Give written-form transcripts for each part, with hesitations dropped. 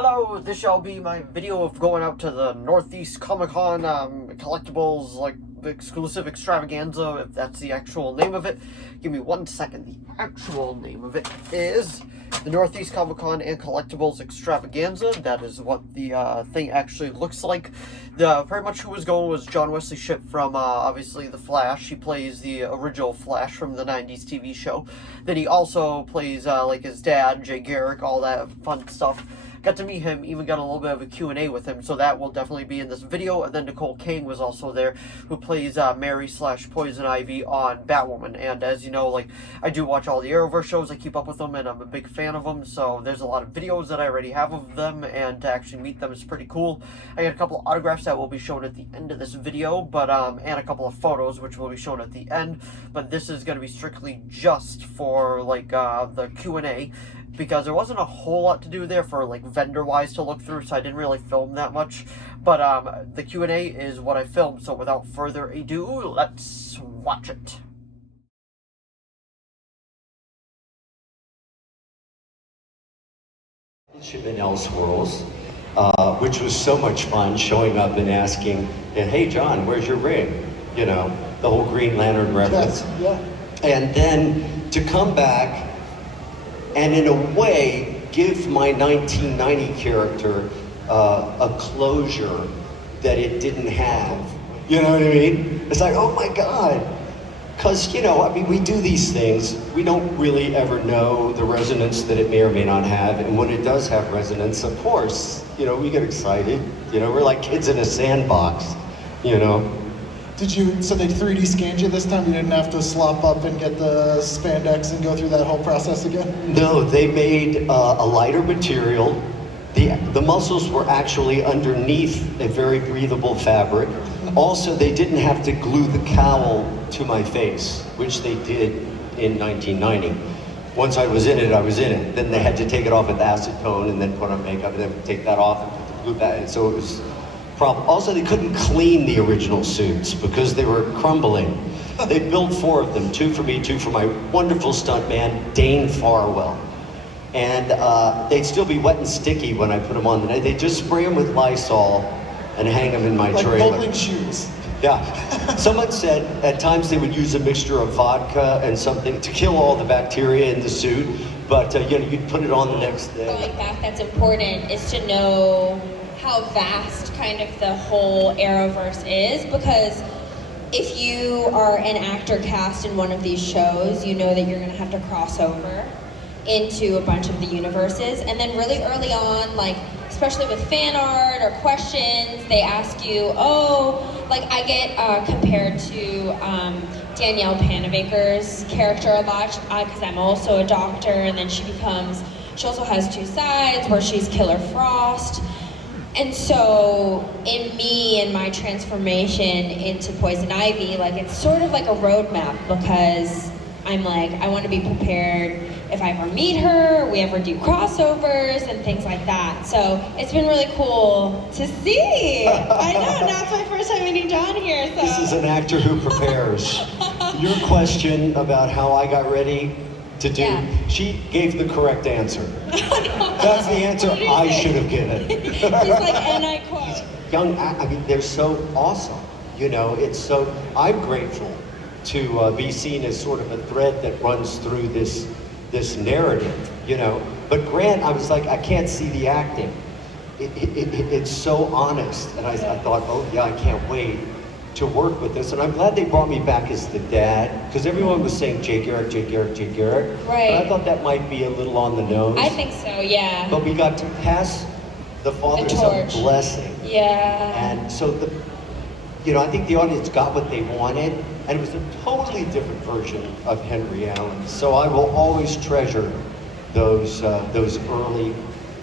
Hello, this shall be my video of going out to the Northeast Comic Con collectibles, like, exclusive extravaganza, if that's the actual name of it. Give me 1 second. The actual name of it is the Northeast Comic Con and Collectibles Extravaganza. That is what the thing actually looks like. Pretty much who was going was John Wesley Shipp from, obviously, The Flash. He plays the original Flash from the 90s TV show. Then he also plays, like, his dad, Jay Garrick, all that fun stuff. Got to meet him, even got a little bit of a Q&A with him, so that will definitely be in this video. And then Nicole King was also there, who plays Mary/Poison Ivy on Batwoman. And as you know, like, I do watch all the Arrowverse shows, I keep up with them, and I'm a big fan of them, so there's a lot of videos that I already have of them, and to actually meet them is pretty cool. I got a couple autographs that will be shown at the end of this video, but and a couple of photos, which will be shown at the end, but this is going to be strictly just for, like, the Q&A, because there wasn't a whole lot to do there for, like, vendor-wise to look through, so I didn't really film that much. But the Q&A is what I filmed, so without further ado, let's watch it. Ship in Elseworlds, which was so much fun, showing up and asking, hey John, where's your ring? You know, the whole Green Lantern reference. Yes, yeah. And then to come back and in a way give my 1990 character a closure that it didn't have. You know what I mean? It's like, oh my God. Because, you know, I mean, we do these things, we don't really ever know the resonance that it may or may not have, and when it does have resonance, of course, you know, we get excited. You know, we're like kids in a sandbox, you know. So they 3D scanned you this time? You didn't have to slop up and get the spandex and go through that whole process again? No, they made a lighter material. The muscles were actually underneath a very breathable fabric. Also, they didn't have to glue the cowl to my face, which they did in 1990. Once I was in it, I was in it. Then they had to take it off with acetone and then put on makeup and then take that off and put the glue back in. So it was problem. Also, they couldn't clean the original suits because they were crumbling. They built 4 of them, 2 for me, 2 for my wonderful stuntman, Dane Farwell. And they'd still be wet and sticky when I put them on. They'd just spray them with Lysol and hang them in my trailer. Like bowling shoes. Yeah. Someone said at times they would use a mixture of vodka and something to kill all the bacteria in the suit, but you know, you'd put it on the next day. Going back, that's important, is to know how vast kind of the whole Arrowverse is, because if you are an actor cast in one of these shows, you know that you're going to have to cross over into a bunch of the universes, and then really early on, like especially with fan art or questions, they ask you, oh, like I get compared to Danielle Panabaker's character a lot, because I'm also a doctor, and then she also has 2 sides where she's Killer Frost. And so in me and my transformation into Poison Ivy, like it's sort of like a roadmap, because I'm like, I want to be prepared if I ever meet her, we ever do crossovers and things like that. So it's been really cool to see. I know, now it's my first time meeting John here. So. This is an actor who prepares. Your question about how I got ready to do, she gave the correct answer. That's the answer I should have given. He's like, and I quote. Young, I mean, they're so awesome. You know, it's so, I'm grateful to be seen as sort of a thread that runs through this narrative, you know. But Grant, I was like, I can't see the acting. It's so honest. And I thought, oh yeah, I can't wait to work with this. And I'm glad they brought me back as the dad, because everyone was saying Jay Garrick, Jay Garrick, Jay Garrick. Right. But I thought that might be a little on the nose. I think so, yeah. But we got to pass the father son blessing. Yeah. And so you know, I think the audience got what they wanted, and it was a totally different version of Henry Allen. So I will always treasure those early,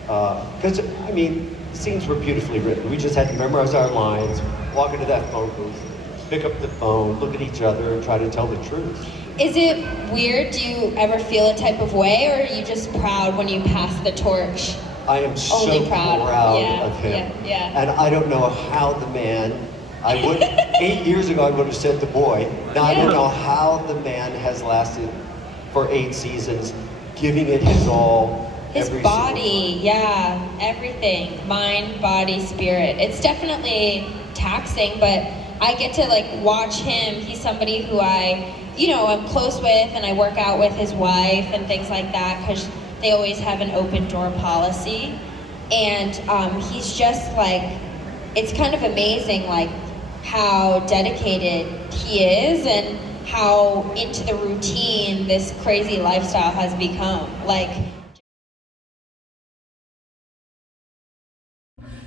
because I mean, scenes were beautifully written. We just had to memorize our lines, walk into that phone booth, pick up the phone, look at each other, and try to tell the truth. Is it weird? Do you ever feel a type of way, or are you just proud when you pass the torch? I am so proud of him. Yeah. And I don't know how the man, 8 years ago I would have said the boy. Now I don't know how the man has lasted for 8 seasons, giving it his all, His every body, yeah, everything, mind, body, spirit. It's definitely taxing, but I get to like watch him. He's somebody who I'm close with, and I work out with his wife and things like that because they always have an open door policy. And he's just like, it's kind of amazing like how dedicated he is and how into the routine this crazy lifestyle has become. Like,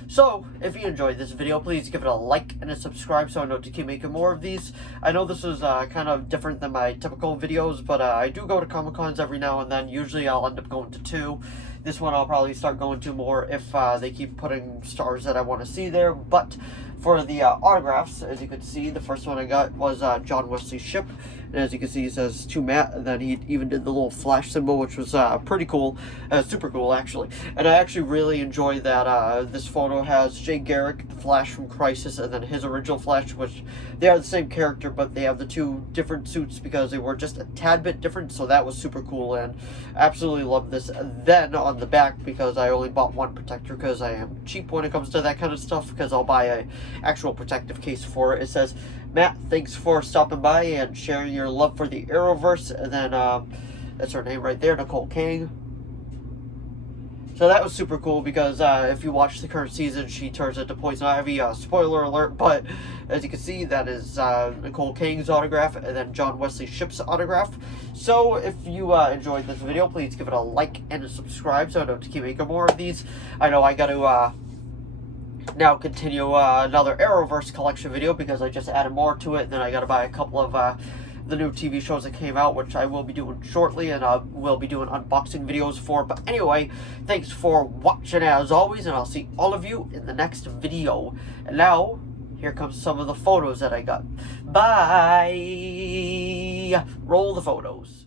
so, if you enjoyed this video, please give it a like and a subscribe so I know to keep making more of these. I know this is kind of different than my typical videos, but I do go to Comic-Cons every now and then. Usually I'll end up going to 2. This one I'll probably start going to more if they keep putting stars that I want to see there. But for the autographs, as you can see, the first one I got was John Wesley Shipp. And as you can see, it says to Matt, and then he even did the little flash symbol, which was pretty cool, super cool actually. And I actually really enjoy that this photo has Jay Garrick, the Flash from Crisis, and then his original Flash, which they are the same character, but they have the 2 different suits because they were just a tad bit different, so that was super cool, and absolutely love this. And then on the back, because I only bought 1 protector because I am cheap when it comes to that kind of stuff, because I'll buy a actual protective case for it. It says, Matt, thanks for stopping by and sharing your love for the Arrowverse. And then that's her name right there, Nicole King. So that was super cool because if you watch the current season, she turns into Poison Ivy. Spoiler alert, but as you can see, that is Nicole King's autograph and then John Wesley Shipp's autograph. So if you enjoyed this video, please give it a like and a subscribe so I know to keep making more of these. I know I got to now continue another Arrowverse collection video because I just added more to it, and then I got to buy a couple of the new TV shows that came out, which I will be doing shortly, and will be doing unboxing videos for. But anyway, thanks for watching as always, and I'll see all of you in the next video. And now, here comes some of the photos that I got. Bye! Roll the photos.